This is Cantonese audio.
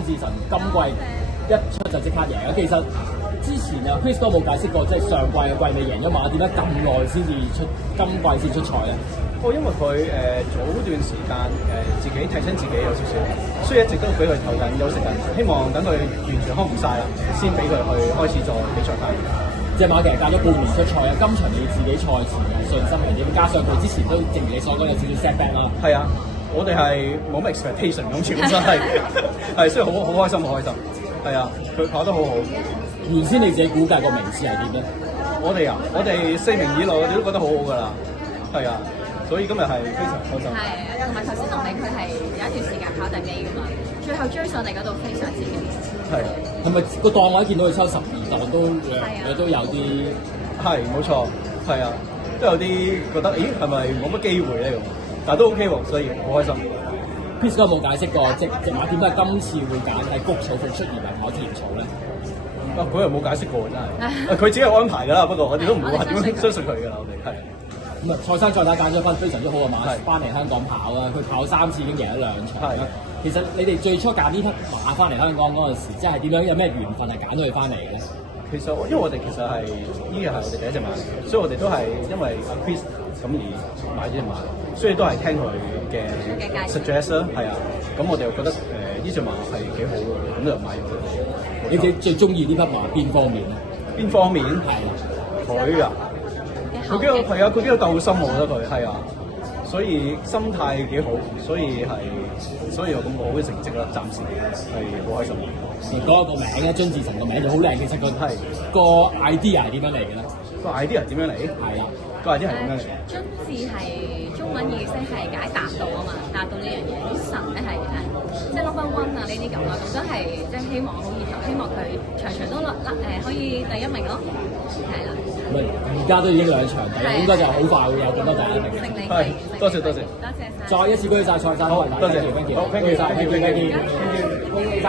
曾志臣今季一出就即刻贏啦。其實之前啊 Chris 哥冇解釋過，即係上季嘅季尾贏咗馬，點解咁耐先至出今季先出賽咧？因為佢早段時間自己提升自己有少少，所以一直都俾佢投緊休息緊，希望等佢完全康復晒啦，先俾佢去開始再比賽翻。隻馬其實隔咗半年出賽啊，今場你自己賽前嘅信心係點？加上佢之前都正如你所講有少少 setback 啦。係啊，我哋係冇乜 expectation 咁，全部真係係，所以好開心，好開心。係啊，佢跑得好好。原先你自己估計個名次係點咧？我哋4名以內，我哋都覺得好好㗎啦。係啊。所以今日係非常開心。係，同埋頭先同你佢係有一段時間跑第尾㗎嘛，最後追上嚟嗰度非常之勁。係，係咪個檔位見到佢抽12檔都有啲？係，冇錯，係啊，都有啲覺得，咦，係咪冇乜機會咧咁？但係都 OK 喎，所以好開心。Chris 哥冇解釋過，隻馬點解今次會揀喺谷草度出現嚟跑田草咧？佢又冇解釋過真係，佢只係安排㗎啦。不過我哋都唔會話點樣相信佢㗎啦，我哋係。咁啊，賽生賽打揀咗分非常之好嘅馬，翻嚟香港跑啦。佢跑3次已經贏咗2場啦。其實你哋最初揀呢匹馬翻嚟香港嗰陣時，即係點樣有咩緣分係揀到佢翻嚟嘅咧？其實因為我哋其實係呢個係我哋第一隻馬，所以我哋都係因為阿 Chris 咁而買呢隻馬，所以都係聽佢嘅 suggest 啦，係啊。咁我哋又覺得呢隻馬係幾好嘅，咁就買咗。你哋最中意呢匹馬邊方面咧？邊方面？係佢啊！佢幾個係啊！佢幾個鬥心，我覺得佢係啊，所以心態幾好，所以有咁好嘅成績啦。暫時係好開心。講一個名咧，張志臣個名就好靚，其實佢係個 idea 係點樣嚟嘅咧？個 idea 點樣嚟？係啦，個 idea 係點樣嚟？津字係中文意思係解達到啊嘛，達到呢樣嘢。啲神咧係即係 number one 啊呢啲咁咯，咁都係即係希望好意頭，希望佢場場都可以第一名咯，係啦。而家都已經2場第一，應該就好快會有咁多第一名。係，多謝。多謝晒。再一次恭喜晒賽生，多謝，thank you，thank you，thank you，thank you，thank you，thank you。